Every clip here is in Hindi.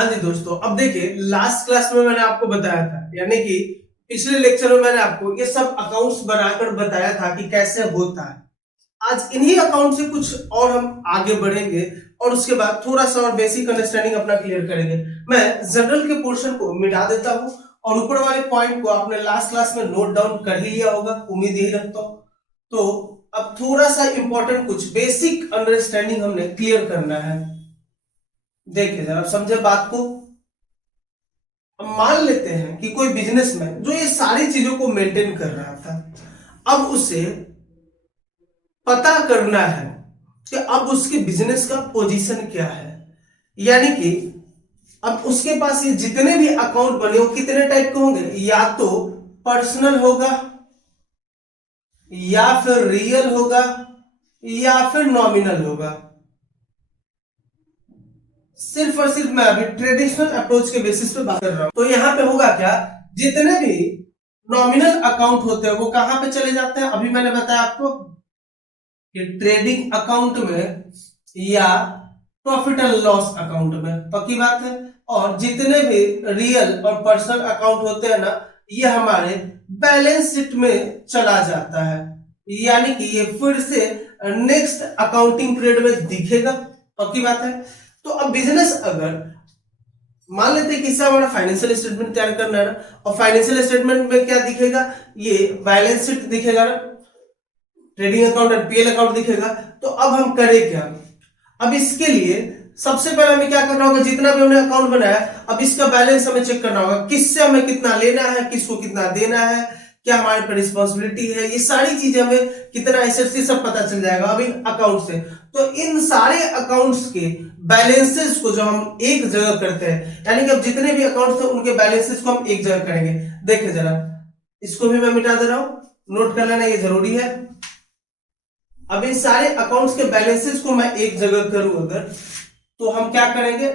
हाँ जी दोस्तों, अब देखिए लास्ट क्लास में मैंने आपको बताया था, यानी कि पिछले लेक्चर में मैंने आपको ये सब अकाउंट्स बनाकर बताया था कि कैसे होता है। आज इन्हीं अकाउंट से कुछ और हम आगे बढ़ेंगे और उसके बाद थोड़ा सा और बेसिक अंडरस्टैंडिंग अपना क्लियर करेंगे। मैं जनरल के पोर्शन को मिटा देता हूँ और ऊपर वाले पॉइंट को आपने लास्ट क्लास में नोट डाउन कर ही लिया होगा, उम्मीद यही रखता हूँ। तो अब थोड़ा सा इंपॉर्टेंट कुछ बेसिक अंडरस्टैंडिंग हमने क्लियर करना है। देखिए जरा समझे बात को। अब मान लेते हैं कि कोई बिजनेसमैन जो ये सारी चीजों को मेंटेन कर रहा था, अब उसे पता करना है कि अब उसके बिजनेस का पोजीशन क्या है। यानी कि अब उसके पास ये जितने भी अकाउंट बने वो कितने टाइप के होंगे, या तो पर्सनल होगा, या फिर रियल होगा, या फिर नॉमिनल होगा। सिर्फ और सिर्फ मैं अभी ट्रेडिशनल अप्रोच के बेसिस पे बात कर रहा हूं। तो यहां पे होगा क्या, जितने भी नॉमिनल अकाउंट होते हैं वो कहां पे चले जाते हैं, अभी मैंने बताया आपको कि ट्रेडिंग अकाउंट में या प्रॉफिट एंड लॉस अकाउंट में, पक्की बात है। और जितने भी रियल और पर्सनल अकाउंट होते हैं ना, ये हमारे बैलेंस शीट में चला जाता है, यानी कि ये फिर से नेक्स्ट अकाउंटिंग पीरियड में दिखेगा, पक्की बात है। तो अब बिजनेस अगर मान लेते हैं कि इससे हमारा फाइनेंशियल स्टेटमेंट तैयार करना है ना, और फाइनेंशियल स्टेटमेंट में क्या दिखेगा, ये बैलेंस शीट दिखेगा ना, trading account and PL account दिखेगा। तो अब हम करें क्या, अब इसके लिए सबसे पहले हमें क्या करना होगा, जितना भी हमने अकाउंट बनाया अब इसका बैलेंस हमें चेक करना होगा, किससे हमें कितना लेना है, किसको कितना देना है, क्या हमारे पर रिस्पॉन्सिबिलिटी है, ये सारी चीजें हमें कितना एसेट्स सब पता चल जाएगा अब इन अकाउंट से। तो इन सारे अकाउंट्स के बैलेंसेस को जो हम एक जगह करते हैं, यानी कि अब जितने भी अकाउंट्स हैं उनके बैलेंसेस को हम एक जगह करेंगे। देखिए जरा, इसको भी मैं मिटा दे रहा हूं, नोट कर लेना ये जरूरी है। अब इन सारे अकाउंट्स के बैलेंसेस को मैं एक जगह करूं अगर, तो हम क्या करेंगे,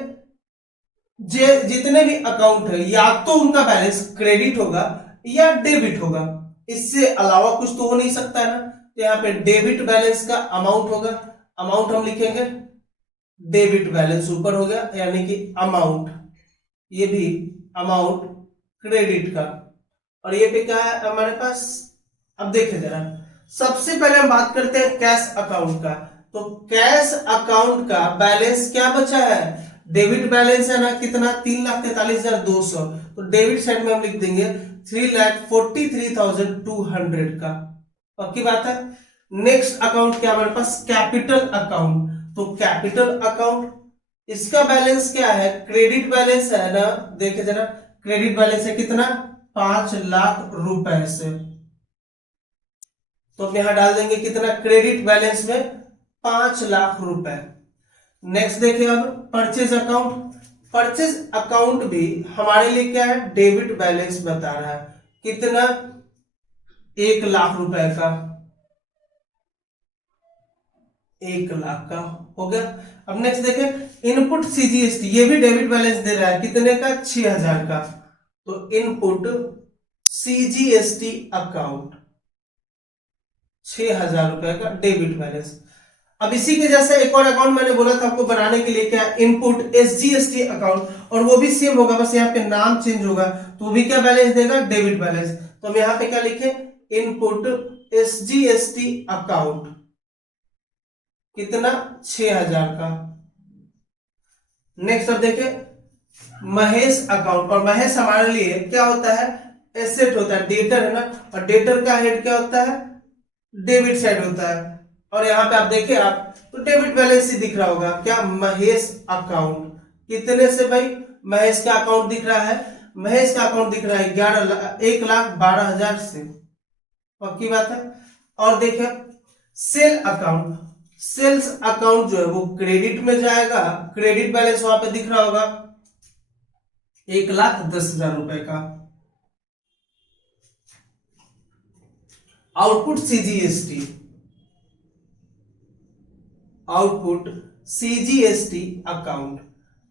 जितने भी अकाउंट है या तो उनका बैलेंस क्रेडिट होगा या डेबिट होगा, इससे अलावा कुछ तो हो नहीं सकता है ना। तो यहाँ पे डेबिट बैलेंस का अमाउंट होगा, अमाउंट हम लिखेंगे, डेबिट बैलेंस ऊपर हो गया यानी कि अमाउंट, ये भी अमाउंट क्रेडिट का, और ये पे क्या है हमारे पास। अब देखिए जरा, सबसे पहले हम बात करते हैं कैश अकाउंट का। तो कैश अकाउंट का बैलेंस क्या बचा है, डेबिट बैलेंस है ना कितना, 3,43,200। तो डेबिट साइड में हम लिख देंगे 3,43,200 का, पक्की बात है। नेक्स्ट अकाउंट क्या हमारे पास, कैपिटल अकाउंट। तो कैपिटल अकाउंट, इसका बैलेंस क्या है, क्रेडिट बैलेंस है ना, देखिए जरा, क्रेडिट बैलेंस है कितना, 5 लाख रुपए से। तो हम यहां डाल देंगे कितना, क्रेडिट बैलेंस में 5 लाख रुपए। नेक्स्ट देखिए अब परचेज अकाउंट। परचेज अकाउंट भी हमारे लिए क्या है, डेबिट बैलेंस बता रहा है, कितना, 1 लाख रुपए का, 1 लाख का हो गया। अब नेक्स्ट देखें इनपुट सीजीएसटी, ये भी डेबिट बैलेंस दे रहा है, कितने का, 6,000 का। तो इनपुट सीजीएसटी अकाउंट 6,000 रुपए का डेबिट बैलेंस। अब इसी के जैसे एक और अकाउंट मैंने बोला था आपको बनाने के लिए, क्या, इनपुट एसजीएसटी अकाउंट, और वो भी सेम होगा, बस यहाँ पे नाम चेंज होगा। तो वो भी क्या बैलेंस देगा, डेबिट बैलेंस। तो हम यहाँ पे क्या लिखे, इनपुट एसजीएसटी अकाउंट, कितना, 6,000 का। नेक्स्ट अब देखे महेश अकाउंट, और महेश हमारे लिए क्या होता है, एसेट होता है, डेटर है ना, और डेटर का हेड क्या होता है, डेबिट साइड होता है। और यहाँ पे आप देखें आप तो डेबिट बैलेंस ही दिख रहा होगा, क्या, महेश अकाउंट, कितने से भाई, महेश का अकाउंट दिख रहा है, महेश का अकाउंट दिख रहा है 1,12,000 से, पक्की बात है। और देखें सेल अकाउंट, सेल्स अकाउंट जो है वो क्रेडिट में जाएगा, क्रेडिट बैलेंस वहां पे दिख रहा होगा 1,10,000 रुपए का। Output CGST, output CGST account,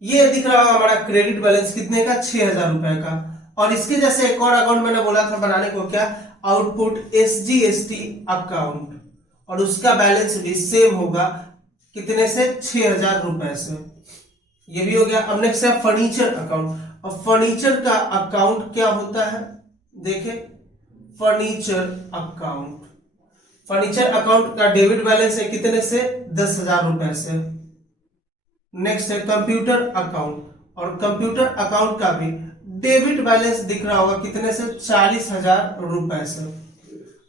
ये दिख रहा होगा हमारा क्रेडिट बैलेंस कितने का, 6,000 रुपए का। और इसके जैसे एक और अकाउंट मैंने बोला था बनाने को, क्या, आउटपुट एसजीएसटी अकाउंट, और उसका बैलेंस भी सेम होगा, कितने से, 6,000 रुपए से। ये भी हो गया। अब नेक्स्ट है फर्नीचर अकाउंट। अब फर्नीचर का अकाउंट क्या होता है, देखें फर्नीचर अकाउंट, फर्नीचर अकाउंट का डेबिट बैलेंस है कितने से, 10,000 रुपए से। नेक्स्ट है कंप्यूटर अकाउंट, और कंप्यूटर अकाउंट का भी डेबिट बैलेंस दिख रहा होगा कितने से, 40,000 रुपए से।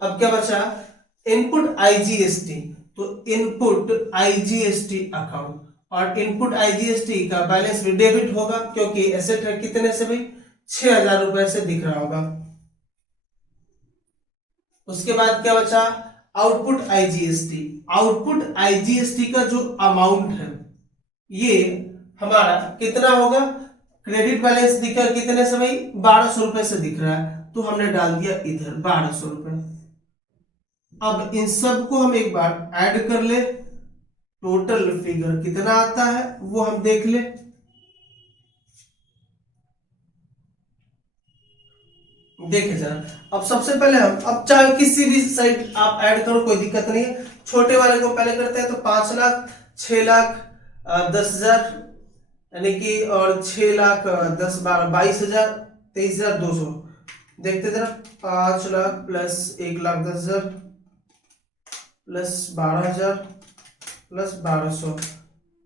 अब क्या बचा, इनपुट आईजीएसटी, तो इनपुट आईजीएसटी अकाउंट, और इनपुट आईजीएसटी का बैलेंस भी डेबिट होगा क्योंकि एसेट है कितने से भाई, 6,000 रुपए से दिख रहा होगा। उसके बाद क्या बचा, आउटपुट आईजीएसटी। आउटपुट आईजीएसटी का जो अमाउंट है ये हमारा कितना होगा, क्रेडिट बैलेंस दिख रहा है कितने से भाई, 1200 रुपए से दिख रहा है, तो हमने डाल दिया इधर 1200 रुपए। अब इन सबको हम एक बार ऐड कर ले, टोटल फिगर कितना आता है वो हम देख ले। देखे जरा, अब सबसे पहले हम, अब चाहे किसी भी साइड आप ऐड करो कोई दिक्कत नहीं है। छोटे वाले को पहले करते हैं, तो 5 लाख, 6 लाख 10,000 यानी कि, और 6 लाख 10 12 22,000 23,200। देखते जरा, 5 लाख प्लस 1,10,000 प्लस 12,000 प्लस 1200,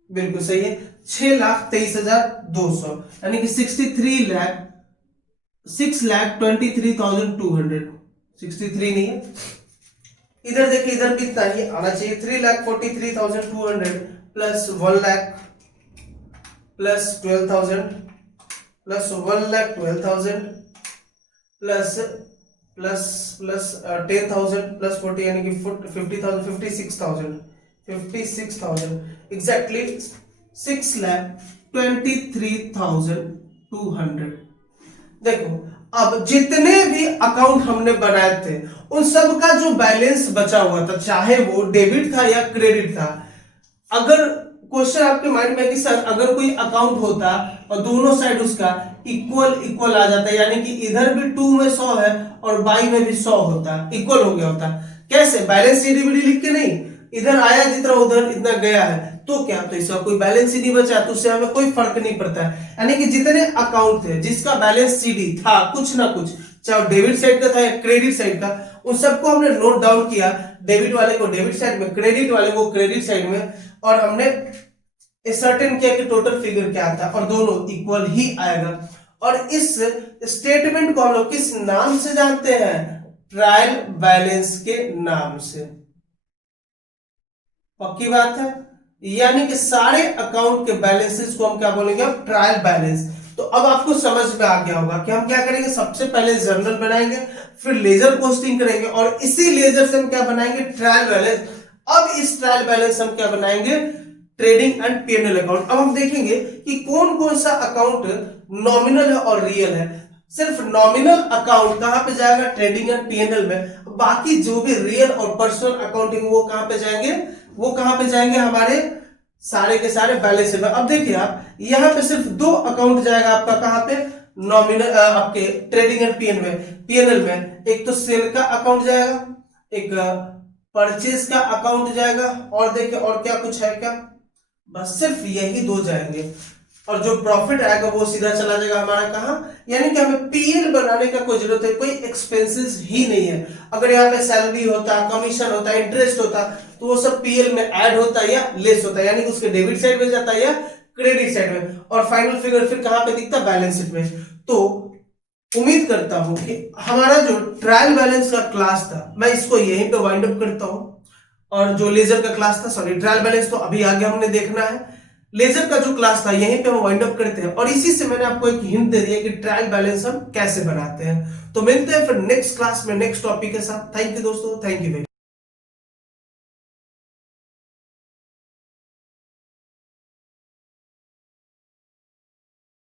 बिल्कुल सही है, 6,23,200 यानी कि 6,23,200। 63 नहीं है, इधर देखिए, इधर कितना ही आना चाहिए, 3,43,200 plus 1 lakh plus 12,000 plus 1,12,000 plus plus plus 10,000 plus 40 यानी कि 50,000, 56,000 एग्जैक्टली 6,23,200। देखो, अब जितने भी अकाउंट हमने बनाए थे उन सब का जो बैलेंस बचा हुआ था, चाहे वो डेबिट था या क्रेडिट था, अगर क्वेश्चन आपके माइंड में कि सर अगर कोई अकाउंट होता और दोनों साइड उसका इक्वल आ जाता, यानी कि इधर भी 2 में 100 है और बाई में भी 100 होता, इक्वल हो गया होता, कैसे, बैलेंस सीडीबीडी लिख के नहीं, इधर आया जितना उधर इतना गया है, तो क्या, तो इसका कोई बैलेंस ही नहीं बचा, तो उससे हमें कोई फर्क नहीं पड़ता है। यानी कि जितने अकाउंट थे जिसका बैलेंस सीडी था कुछ ना कुछ, चाहे डेबिट साइड का था या क्रेडिट साइड का, उन सबको हमने नोट डाउन किया, डेबिट वाले को डेबिट साइड में, क्रेडिट वाले को क्रेडिट साइड में, और हमने सर्टेन किया कि टोटल फिगर क्या आता है, और दोनों इक्वल ही आएगा। और इस स्टेटमेंट को हम लोग किस नाम से जानते हैं, ट्रायल बैलेंस के नाम से। पक्की बात है, यानी कि सारे अकाउंट के बैलेंसेस को हम क्या बोलेंगे, ट्रायल बैलेंस। तो अब आपको समझ में आ गया होगा कि हम क्या करेंगे, सबसे पहले जर्नल बनाएंगे, फिर लेजर पोस्टिंग करेंगे, और इसी लेजर से हम क्या बनाएंगे, ट्रायल बैलेंस। अब इस ट्रायल बैलेंस हम क्या बनाएंगे, ट्रेडिंग एंड पीएनएल अकाउंट। अब हम देखेंगे कि कौन कौन सा अकाउंट नॉमिनल है और रियल है। सिर्फ नॉमिनल अकाउंट कहां पे जाएगा, ट्रेडिंग एंड पीएनएल में, बाकी जो भी रियल और पर्सनल अकाउंटिंग वो कहां पे जाएंगे, वो कहां पे जाएंगे, हमारे सारे के सारे बैलेंस में। अब देखिए आप, यहां पे सिर्फ 2 अकाउंट जाएगा आपका, कहां पे, नॉमिनल आपके ट्रेडिंग एंड पीएनएल में, एक तो सेल का अकाउंट जाएगा, एक परचेज का अकाउंट जाएगा, और देखिए और क्या कुछ है क्या, बस सिर्फ यही 2 जाएंगे, और जो प्रॉफिट आएगा वो सीधा चला जाएगा हमारा कहां, यानी कि हमें पीएल बनाने का कोई जरूरत है, कोई एक्सपेंसेस ही नहीं है। अगर यहाँ पे सैलरी होता, कमीशन होता, इंटरेस्ट होता, तो वो सब पीएल में ऐड होता है या लेस होता है, यानी कि उसके डेबिट साइड में जाता है या क्रेडिट साइड में, और फाइनल फिगर फिर कहां पे दिखता, बैलेंस शीट में। तो उम्मीद करता हूं कि हमारा जो ट्रायल बैलेंस का क्लास था, मैं इसको यहीं पे वाइंड अप करता हूं, और जो लेजर का क्लास था, सॉरी ट्रायल बैलेंस तो अभी आगे हमने देखना है, लेजर का जो क्लास था यहीं पे हम वाइंड अप करते हैं। और इसी से मैंने आपको एक हिंट दे दिया कि ट्रायल बैलेंस हम कैसे बनाते हैं। तो मिलते हैं फिर नेक्स्ट क्लास में नेक्स्ट टॉपिक के साथ। थैंक यू दोस्तों, थैंक यू।